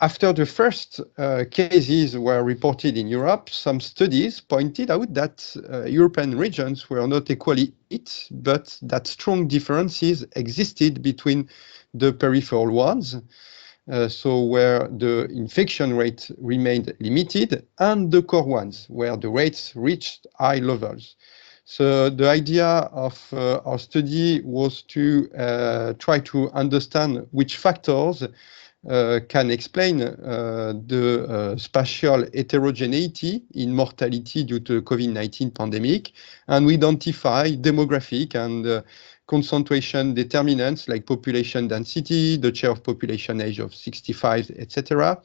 After the first cases were reported in Europe, some studies pointed out that European regions were not equally hit, but that strong differences existed between the peripheral ones, so where the infection rate remained limited, and the core ones, where the rates reached high levels. So the idea of our study was to try to understand which factors can explain the spatial heterogeneity in mortality due to COVID-19 pandemic, and we identify demographic and concentration determinants like population density, the share of population age of 65, etc.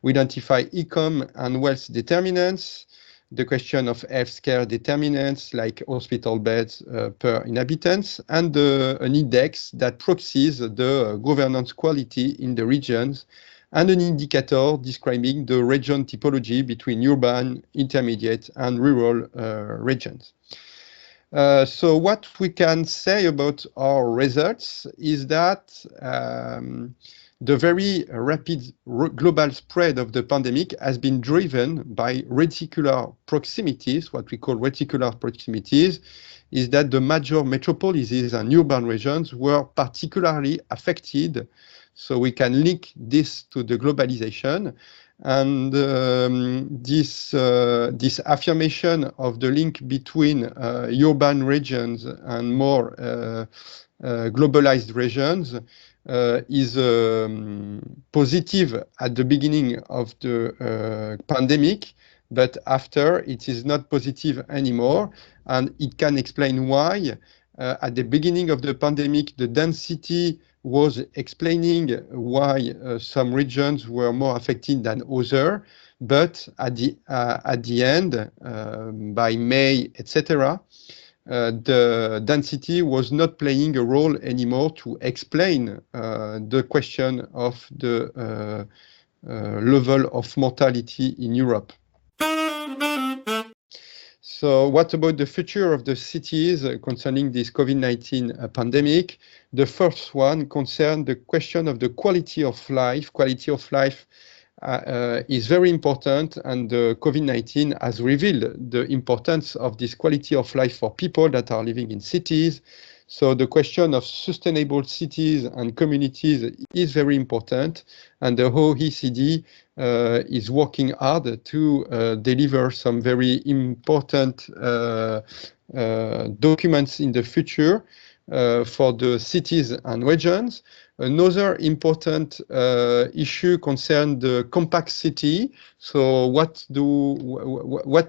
We identify income and wealth determinants, the question of healthcare determinants like hospital beds per inhabitants, and an index that proxies the governance quality in the regions, and an indicator describing the region typology between urban, intermediate, and rural regions. So what we can say about our results is that the very rapid global spread of the pandemic has been driven by reticular proximities. What we call reticular proximities is that the major metropolises and urban regions were particularly affected. So we can link this to the globalization. And this affirmation of the link between urban regions and more globalized regions is positive at the beginning of the pandemic, but after it is not positive anymore. And it can explain why at the beginning of the pandemic, the density was explaining why some regions were more affected than others, but at the end, by May, etc., the density was not playing a role anymore to explain the question of the level of mortality in Europe. So what about the future of the cities concerning this COVID-19 pandemic? The first one concerned the question of the quality of life. Quality of life is very important, and COVID-19 has revealed the importance of this quality of life for people that are living in cities. So the question of sustainable cities and communities is very important, and the OECD is working hard to deliver some very important documents in the future for the cities and regions. Another important issue concerns the compact city. So what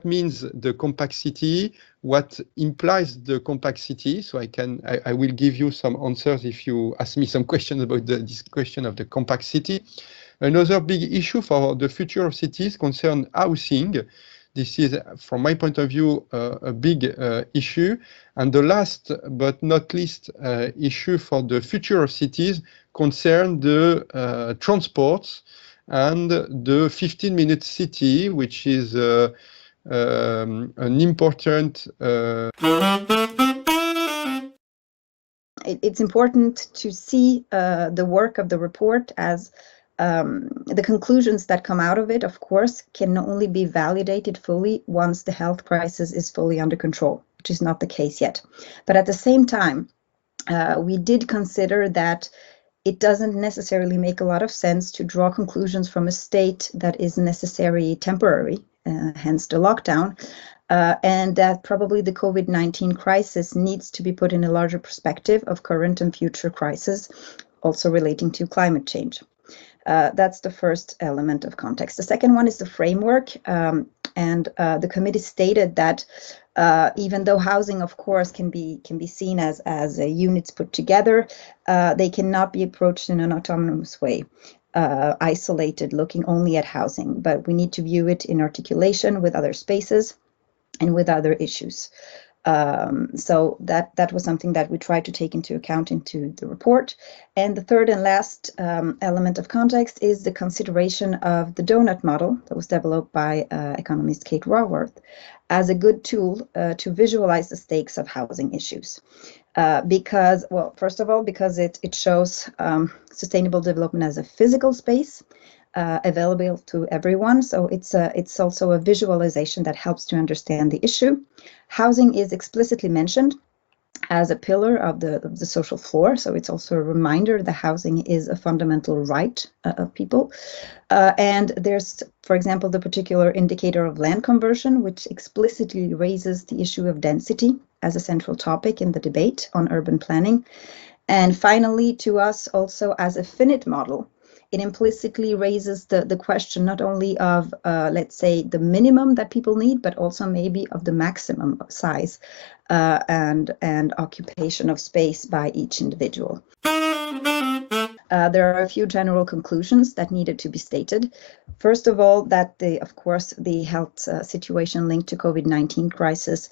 means the compact city? What implies the compact city? So I will give you some answers if you ask me some questions about this question of the compact city. Another big issue for the future of cities concerns housing. This is, from my point of view, a big issue. And the last but not least issue for the future of cities concerns the transports and the 15-minute city, which is an important... It's important to see the work of the report as the conclusions that come out of it, of course, can only be validated fully once the health crisis is fully under control, which is not the case yet. But at the same time, we did consider that it doesn't necessarily make a lot of sense to draw conclusions from a state that is necessarily temporary, hence the lockdown, and that probably the COVID-19 crisis needs to be put in a larger perspective of current and future crises, also relating to climate change. That's the first element of context. The second one is the framework, and the committee stated that even though housing, of course, can be seen as units put together, they cannot be approached in an autonomous way, isolated, looking only at housing. But we need to view it in articulation with other spaces and with other issues. So that was something that we tried to take into account into the report. And the third and last element of context is the consideration of the donut model that was developed by economist Kate Raworth as a good tool to visualize the stakes of housing issues. because, well, first of all, because it shows sustainable development as a physical space available to everyone. So it's also a visualization that helps to understand the issue. Housing is explicitly mentioned as a pillar of the social floor. So it's also a reminder that housing is a fundamental right of people. And there's, for example, the particular indicator of land conversion, which explicitly raises the issue of density as a central topic in the debate on urban planning. And finally, to us also as a finite model, it implicitly raises the question not only of, let's say, the minimum that people need, but also maybe of the maximum of size and occupation of space by each individual. There are a few general conclusions that needed to be stated. First of all, that of course, the health situation linked to COVID-19 crisis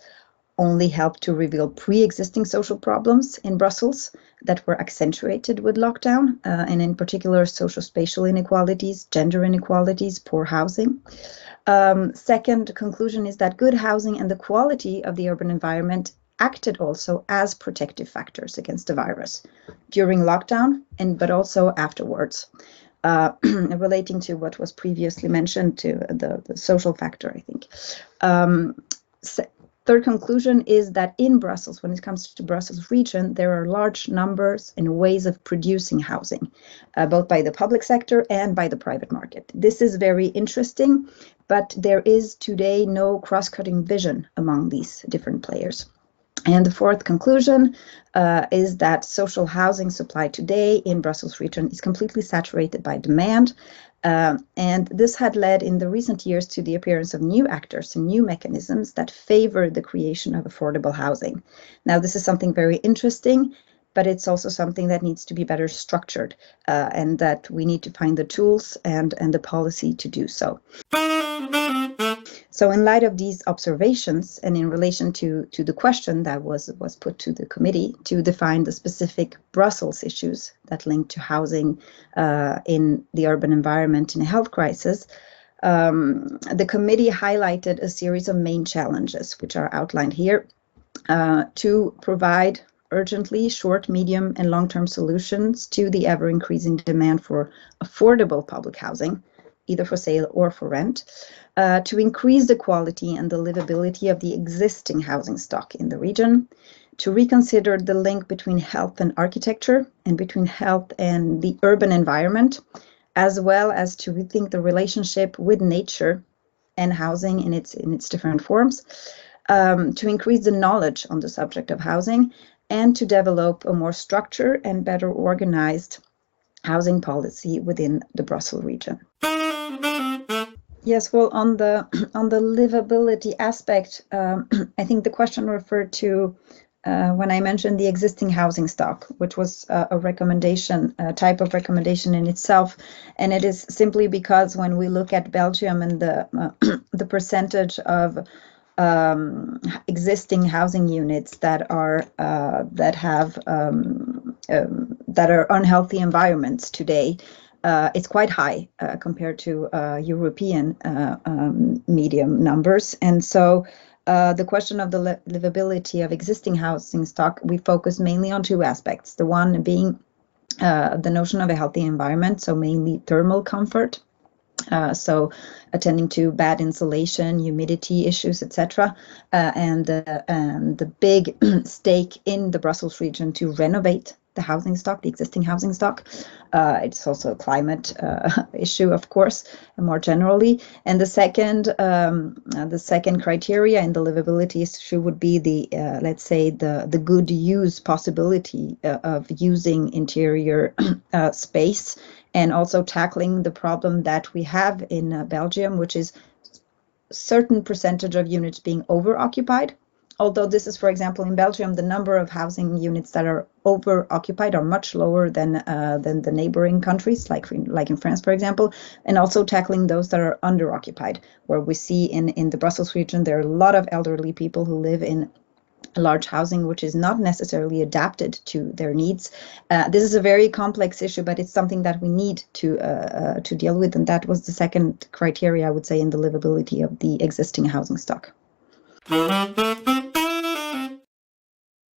only helped to reveal pre-existing social problems in Brussels that were accentuated with lockdown, and in particular, social-spatial inequalities, gender inequalities, poor housing. Second conclusion is that good housing and the quality of the urban environment acted also as protective factors against the virus during lockdown, but also afterwards, relating to what was previously mentioned to the social factor, I think. Third conclusion is that in Brussels, when it comes to Brussels region, there are large numbers and ways of producing housing, both by the public sector and by the private market. This is very interesting, but there is today no cross-cutting vision among these different players. And the fourth conclusion is that social housing supply today in Brussels region is completely saturated by demand. And this had led in the recent years to the appearance of new actors and new mechanisms that favor the creation of affordable housing. Now, this is something very interesting, but it's also something that needs to be better structured, and that we need to find the tools and the policy to do so. So in light of these observations, and in relation to the question that was put to the committee to define the specific Brussels issues that link to housing in the urban environment in a health crisis, the committee highlighted a series of main challenges, which are outlined here, to provide urgently short, medium, and long-term solutions to the ever-increasing demand for affordable public housing, either for sale or for rent, to increase the quality and the livability of the existing housing stock in the region, to reconsider the link between health and architecture and between health and the urban environment, as well as to rethink the relationship with nature and housing in its different forms, to increase the knowledge on the subject of housing, and to develop a more structured and better organized housing policy within the Brussels region. Yes, well, on the livability aspect, I think the question referred to when I mentioned the existing housing stock, which was a recommendation, a type of recommendation in itself, and it is simply because when we look at Belgium and the percentage of existing housing units that are unhealthy environments today, it's quite high compared to European medium numbers. And so the question of the livability of existing housing stock, we focus mainly on two aspects. The one being the notion of a healthy environment, so mainly thermal comfort. So attending to bad insulation, humidity issues, etc., and the big stake in the Brussels region to renovate the housing stock, the existing housing stock. It's also a climate issue, of course, more generally. And the second criteria in the livability issue would be the let's say the good use possibility of using interior space, and also tackling the problem that we have in Belgium, which is certain percentage of units being over-occupied. Although this is, for example, in Belgium, the number of housing units that are over-occupied are much lower than the neighboring countries, like in France, for example, and also tackling those that are under-occupied, where we see in the Brussels region, there are a lot of elderly people who live in large housing, which is not necessarily adapted to their needs. This is a very complex issue, but it's something that we need to deal with, and that was the second criteria, I would say, in the livability of the existing housing stock.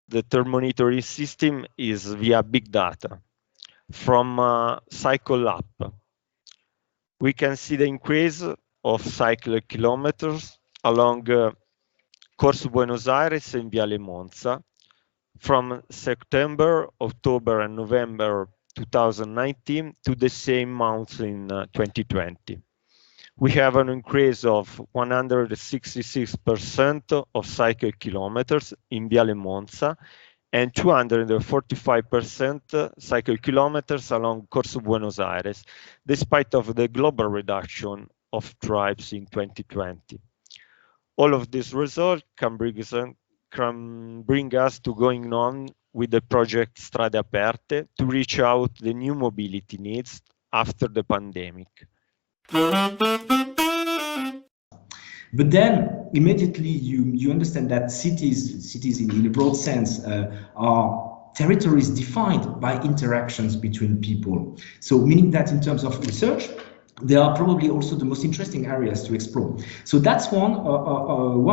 the third monitoring system is via big data from cycle app. We can see the increase of cycle kilometers along Corso Buenos Aires and Viale Monza from September, October, and November 2019 to the same months in 2020. We have an increase of 166% of cycle kilometers in Viale Monza and 245% cycle kilometers along Corso Buenos Aires, despite of the global reduction of drives in 2020. All of these results can bring us to going on with the project Strade Aperte to reach out the new mobility needs after the pandemic. But then immediately you understand that cities in a broad sense are territories defined by interactions between people. So meaning that in terms of research, they are probably also the most interesting areas to explore. So that's one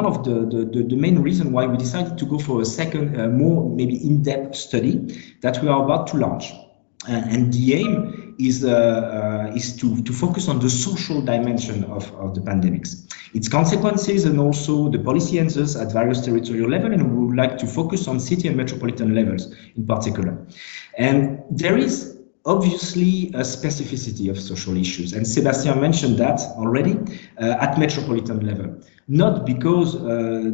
of the main reasons why we decided to go for a second, more maybe in-depth study that we are about to launch. And the aim is to focus on the social dimension of the pandemics, its consequences, and also the policy answers at various territorial levels. And we would like to focus on city and metropolitan levels in particular. And there is obviously a specificity of social issues, and Sebastian mentioned that already at metropolitan level. Not because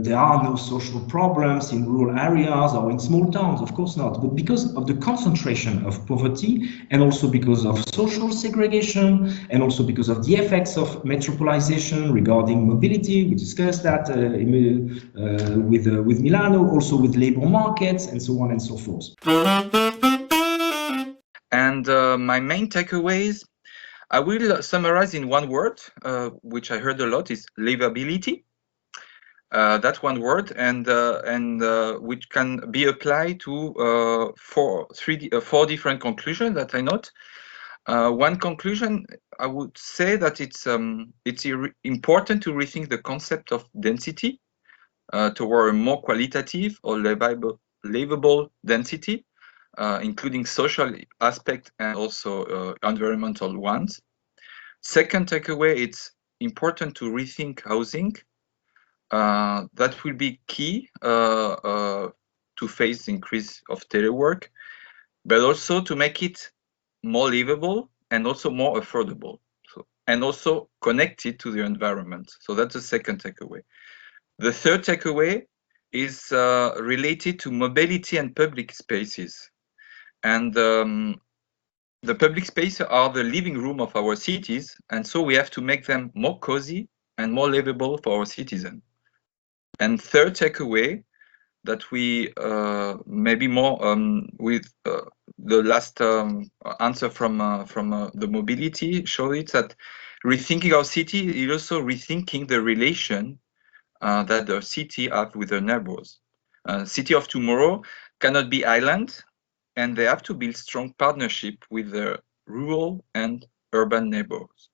there are no social problems in rural areas or in small towns, of course not, but because of the concentration of poverty, and also because of social segregation, and also because of the effects of metropolization regarding mobility. We discussed that with Milano, also with labor markets, and so on and so forth. And my main takeaways, I will summarize in one word, which I heard a lot, is livability. That's one word, and which can be applied to four different conclusions that I note. One conclusion, I would say that it's important to rethink the concept of density toward a more qualitative or livable density, including social aspect and also environmental ones. Second takeaway, it's important to rethink housing. That will be key to face the increase of telework, but also to make it more livable and also more affordable, and also connected to the environment. So that's the second takeaway. The third takeaway is related to mobility and public spaces. And the public spaces are the living room of our cities, and so we have to make them more cozy and more livable for our citizens. And third takeaway, that we maybe more with the last answer from the mobility show it that rethinking our city is also rethinking the relation that the city have with their neighbors. City of tomorrow cannot be island, and they have to build strong partnership with their rural and urban neighbors.